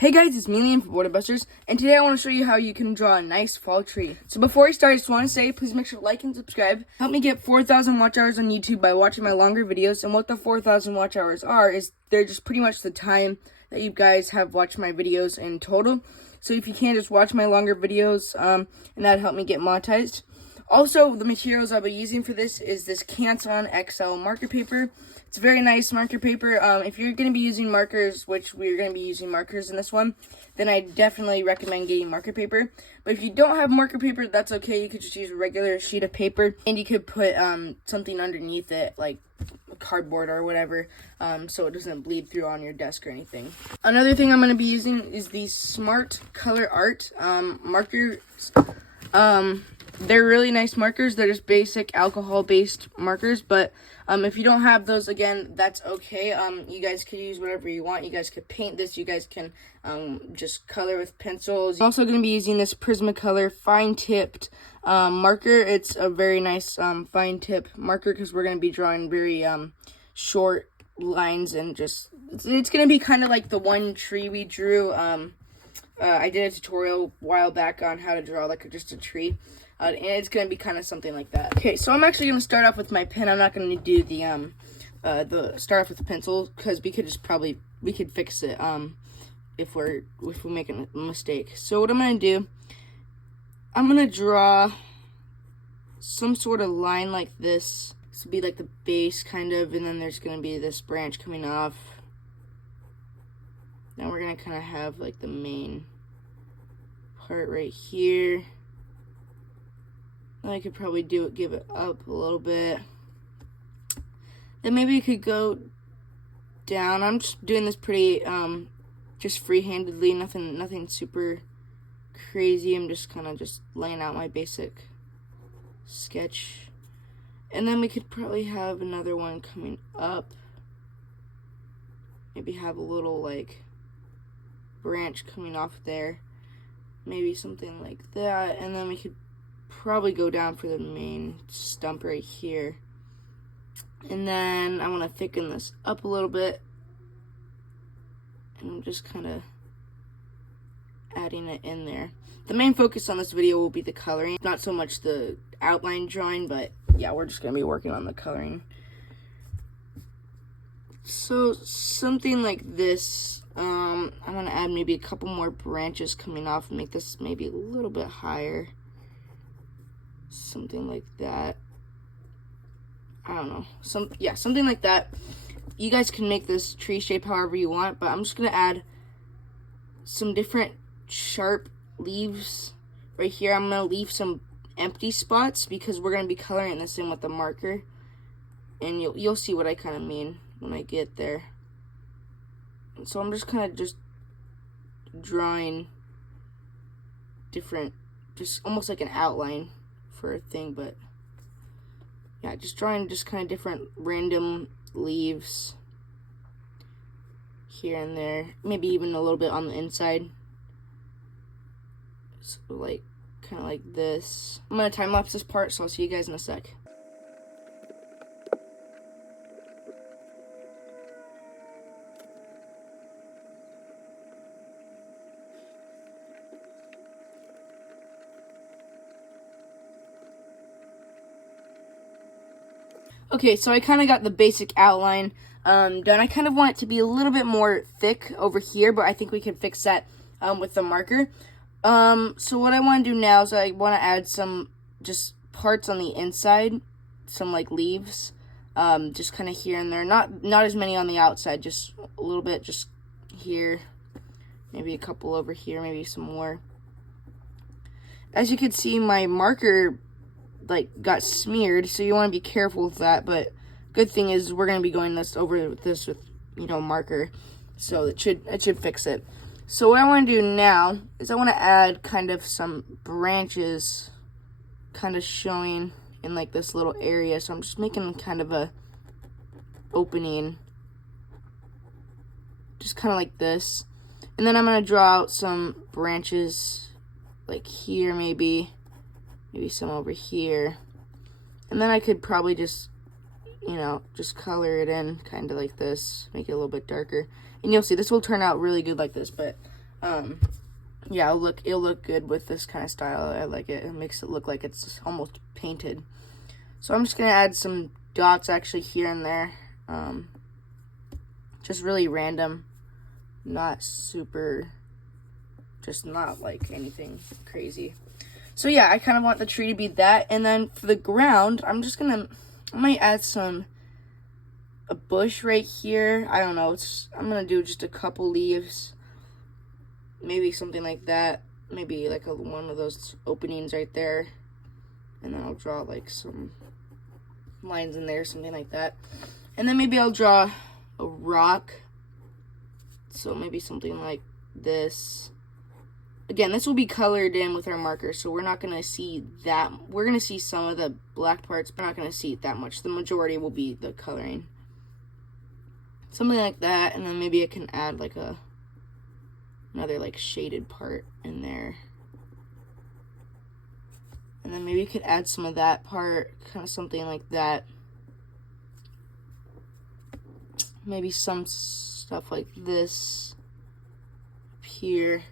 Hey guys, it's me, Liam from Border Busters, and today I want to show you how you can draw a nice fall tree. So before I start, I just want to say, please make sure to like and subscribe. Help me get 4,000 watch hours on YouTube by watching my longer videos, and what the 4,000 watch hours are is they're just pretty much the time that you guys have watched my videos in total. So if you can, just watch my longer videos, and that'd help me get monetized. Also, the materials I'll be using for this is this Canson XL marker paper. It's a very nice marker paper. If you're going to be using markers, which we're going to be using markers in this one, then I definitely recommend getting marker paper. But if you don't have marker paper, that's okay. You could just use a regular sheet of paper, and you could put something underneath it, like cardboard or whatever, so it doesn't bleed through on your desk or anything. Another thing I'm going to be using is these Smart Color Art markers. They're really nice markers. They're just basic alcohol-based markers, but if you don't have those, again, that's okay. You guys could use whatever you want. You guys could paint this. You guys can just color with pencils. I'm also going to be using this Prismacolor fine-tipped marker. It's a very nice fine-tip marker because we're going to be drawing very short lines, and just it's going to be kind of like the one tree we drew. I did a tutorial a while back on how to draw like just a tree. And it's going to be kind of something like that. Okay, so I'm actually going to start off with my pen. I'm not going to do the start off with the pencil, because we could fix it if we make a mistake. So what I'm going to do, I'm going to draw some sort of line like this. This will be like the base kind of, and then there's going to be this branch coming off. Now we're going to kind of have like the main part right here. I could probably give it up a little bit. Then maybe you could go down. I'm just doing this pretty, just free-handedly, nothing super crazy. I'm just kind of just laying out my basic sketch. And then we could probably have another one coming up. Maybe have a little, like, branch coming off there. Maybe something like that. And then we could probably go down for the main stump right here. And then I want to thicken this up a little bit, and I'm just kind of adding it in there. The main focus on this video will be the coloring, not so much the outline drawing, but yeah, we're just going to be working on the coloring. So something like this, I'm going to add maybe a couple more branches coming off and make this maybe a little bit higher. Something like that. I don't know. Something like that. You guys can make this tree shape however you want, but I'm just going to add some different sharp leaves right here. I'm going to leave some empty spots because we're going to be coloring this in with the marker. And you'll see what I kind of mean when I get there. And so I'm just kind of just drawing different, just almost like an outline for a thing, but yeah, just drawing just kind of different random leaves here and there, maybe even a little bit on the inside, so like kind of like this. I'm gonna time lapse this part, so I'll see you guys in a sec. Okay, so I kind of got the basic outline done. I kind of want it to be a little bit more thick over here, but I think we can fix that with the marker. So what I want to do now is I want to add some just parts on the inside, some like leaves, just kind of here and there. Not as many on the outside, just a little bit just here, maybe a couple over here, maybe some more. As you can see, my marker like got smeared, so you want to be careful with that, but good thing is we're going to be going over this with, you know, marker, so it should fix it. So what I want to do now is I want to add kind of some branches kind of showing in like this little area, so I'm just making kind of a opening just kind of like this, and then I'm going to draw out some branches like here, maybe some over here, and then I could probably just, you know, just color it in kind of like this, make it a little bit darker, and you'll see this will turn out really good like this. But Yeah, it'll look good with this kind of style. I like it. It makes it look like it's almost painted. So I'm just gonna add some dots actually here and there. Just really random, not super, just not like anything crazy. So yeah, I kind of want the tree to be that. And then for the ground, I might add a bush right here. I don't know. I'm gonna do just a couple leaves. Maybe something like that. Maybe like one of those openings right there. And then I'll draw like some lines in there, something like that. And then maybe I'll draw a rock. So maybe something like this. Again, this will be colored in with our marker, so we're not going to see that. We're going to see some of the black parts, but we're not going to see it that much. The majority will be the coloring. Something like that, and then maybe I can add like another like shaded part in there. And then maybe you could add some of that part, kind of something like that. Maybe some stuff like this up here.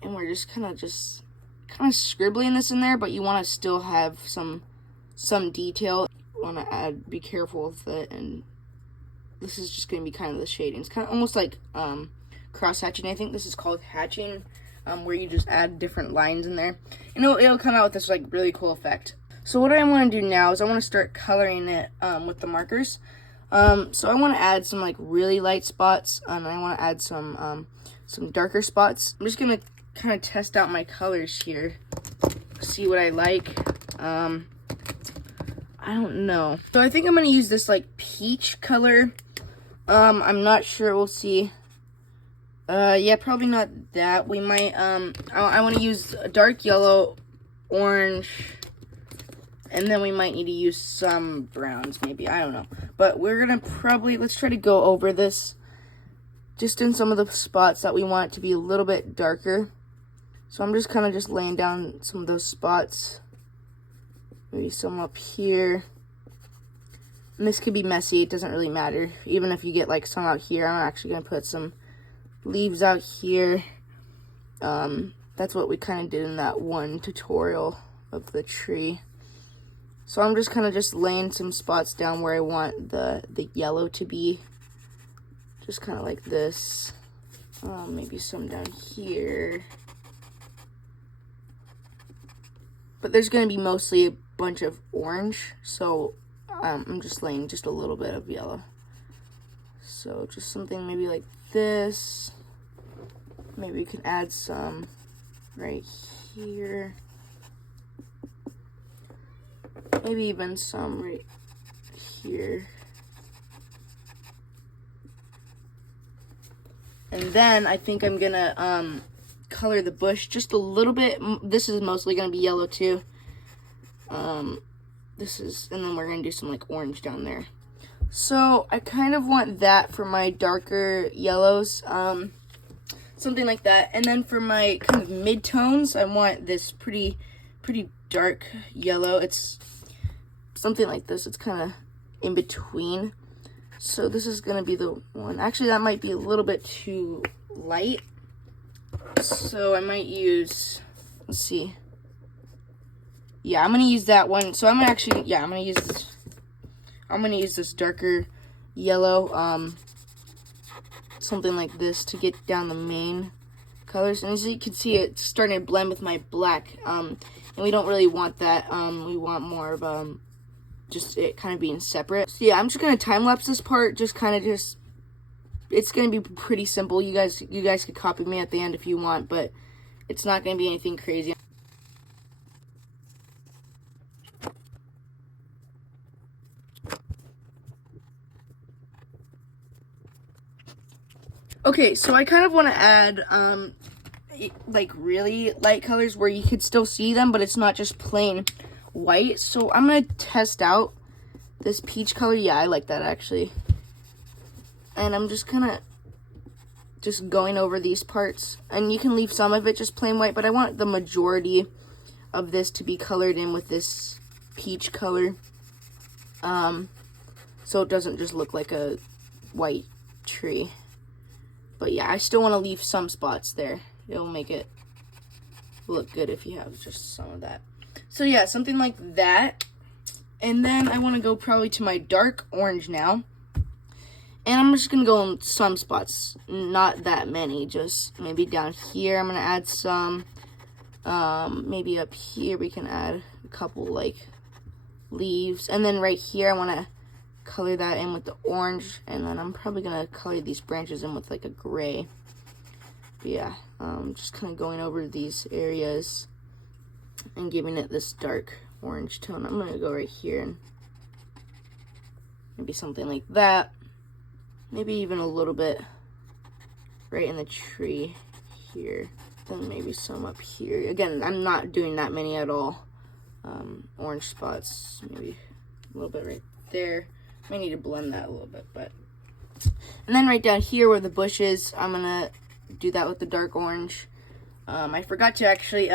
And we're just kind of scribbling this in there, but you want to still have some detail. You want to be careful with it, and this is just going to be kind of the shading. It's kind of almost like cross hatching. I think this is called hatching, where you just add different lines in there, and it'll come out with this like really cool effect. So what I want to do now is I want to start coloring it with the markers. So I want to add some like really light spots, and I want to add some darker spots. I'm just gonna kind of test out my colors here, see what I like. I don't know. So I think I'm gonna use this like peach color. I'm not sure. We'll see. Yeah, probably not that. We might. I want to use a dark yellow, orange, and then we might need to use some browns, maybe. I don't know. But we're gonna let's try to go over this just in some of the spots that we want it to be a little bit darker. So I'm just kind of just laying down some of those spots. Maybe some up here. And this could be messy, it doesn't really matter. Even if you get like some out here, I'm actually gonna put some leaves out here. That's what we kind of did in that one tutorial of the tree. So I'm just kind of just laying some spots down where I want the yellow to be. Just kind of like this. Maybe some down here. But there's going to be mostly a bunch of orange, so I'm just laying just a little bit of yellow. So just something maybe like this. Maybe we can add some right here. Maybe even some right here. And then I think I'm gonna color the bush just a little bit. This is mostly gonna be yellow too. And then we're gonna do some like orange down there. So I kind of want that for my darker yellows, something like that. And then for my kind of mid-tones, I want this pretty dark yellow. It's something like this. It's kind of in between. So this is gonna be the one. Actually, that might be a little bit too light. So I might use, let's see. Yeah, I'm gonna use that one. So I'm gonna use this. I'm gonna use this darker yellow, something like this to get down the main colors. And as you can see, it's starting to blend with my black. And we don't really want that. We want more of just it kind of being separate. So yeah, I'm just gonna time lapse this part. It's gonna be pretty simple. You guys could copy me at the end if you want, but it's not gonna be anything crazy. Okay, so I kind of want to add like really light colors where you could still see them, but it's not just plain white. So I'm gonna test out this peach color. Yeah, I like that actually. And I'm just kind of just going over these parts, and you can leave some of it just plain white, but I want the majority of this to be colored in with this peach color, so it doesn't just look like a white tree. But yeah, I still want to leave some spots there. It'll make it look good if you have just some of that. So yeah, something like that. And then I want to go probably to my dark orange now. And I'm just going to go in some spots, not that many, just maybe down here I'm going to add some. Maybe up here we can add a couple like leaves. And then right here I want to color that in with the orange. And then I'm probably going to color these branches in with like a gray. But yeah, just kind of going over these areas and giving it this dark orange tone. I'm going to go right here and maybe something like that. Maybe even a little bit right in the tree here. Then maybe some up here. Again, I'm not doing that many at all. Orange spots, maybe a little bit right there. May need to blend that a little bit, but. And then right down here where the bush is, I'm gonna do that with the dark orange. I forgot to actually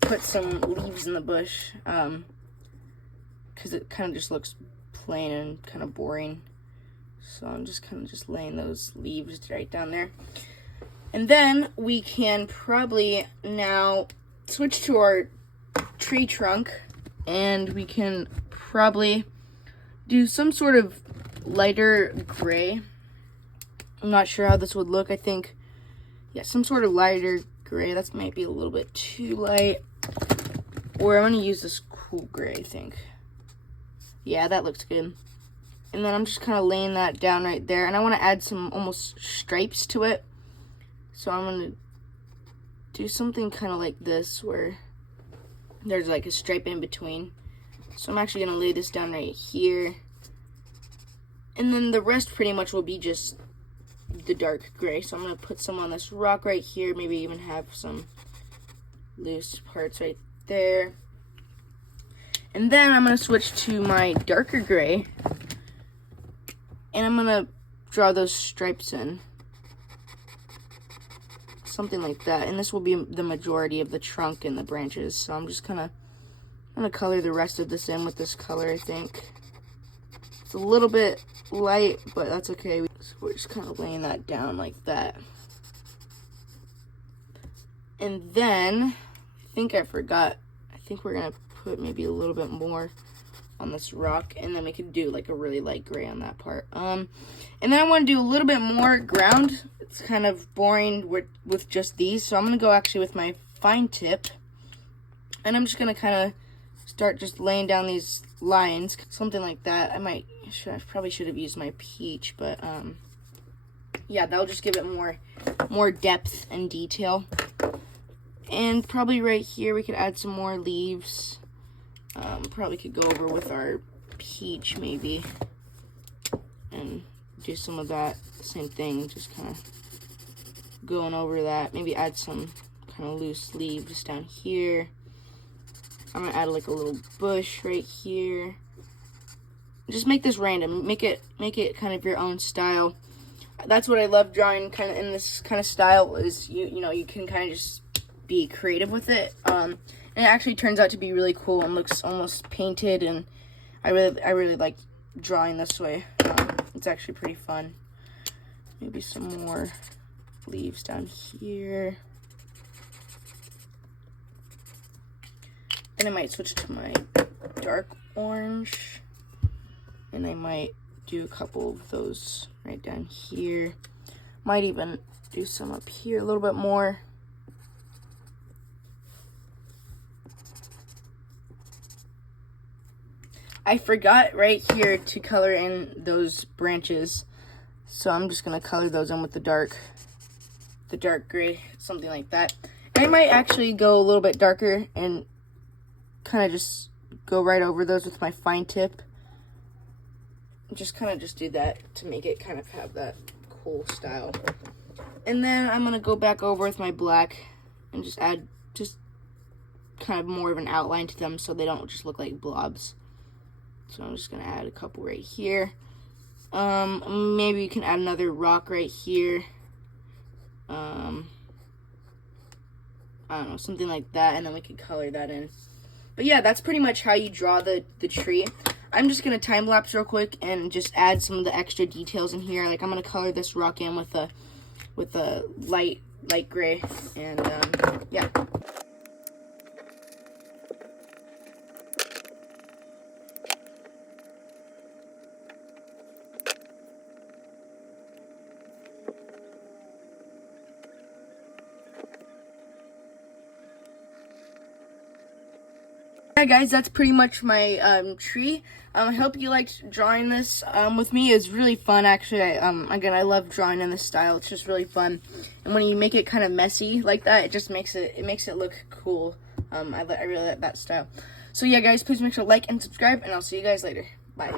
put some leaves in the bush, because it kind of just looks plain and kind of boring. So I'm just kind of just laying those leaves right down there. And then we can probably now switch to our tree trunk, and we can probably do some sort of lighter gray. I'm not sure how this would look. I think, yeah, some sort of lighter gray. That's might be a little bit too light. Or I'm going to use this cool gray, I think. Yeah, that looks good. And then I'm just kind of laying that down right there. And I want to add some almost stripes to it. So I'm going to do something kind of like this where there's like a stripe in between. So I'm actually going to lay this down right here. And then the rest pretty much will be just the dark gray. So I'm going to put some on this rock right here. Maybe even have some loose parts right there. And then I'm going to switch to my darker gray. And I'm going to draw those stripes in. Something like that. And this will be the majority of the trunk and the branches. So I'm just going to color the rest of this in with this color, I think. It's a little bit light, but that's okay. So we're just kind of laying that down like that. And then, I think I forgot. I think we're going to put maybe a little bit more on this rock, and then we could do like a really light gray on that part. And then I want to do a little bit more ground. It's kind of boring with just these, so I'm going to go actually with my fine tip, and I'm just going to kind of start just laying down these lines, something like that. I probably should have used my peach, but yeah, that'll just give it more depth and detail. And probably right here we could add some more leaves. Probably could go over with our peach maybe and do some of that same thing, just kind of going over that. Maybe add some kind of loose leaves down here. I'm gonna add like a little bush right here. Just make this random. Make it kind of your own style. That's what I love drawing kind of in this kind of style, is you know, you can kind of just be creative with it. And it actually turns out to be really cool and looks almost painted, and I really like drawing this way. It's actually pretty fun. Maybe some more leaves down here. Then I might switch to my dark orange, and I might do a couple of those right down here. Might even do some up here a little bit more. I forgot right here to color in those branches, so I'm just gonna color those in with the dark gray, something like that. And I might actually go a little bit darker and kind of just go right over those with my fine tip. Just kind of just do that to make it kind of have that cool style. And then I'm gonna go back over with my black and just add just kind of more of an outline to them so they don't just look like blobs. So I'm just going to add a couple right here. Maybe you can add another rock right here. I don't know, something like that, and then we can color that in. But yeah, that's pretty much how you draw the tree. I'm just going to time lapse real quick and just add some of the extra details in here. Like I'm going to color this rock in with with a light gray, and yeah. Yeah, guys, that's pretty much my tree. I hope you liked drawing this with me. It's really fun, actually. Again, I love drawing in this style. It's just really fun, and when you make it kind of messy like that, it just makes it look cool. I really like that style. So yeah, guys, please make sure to like and subscribe, and I'll see you guys later. Bye.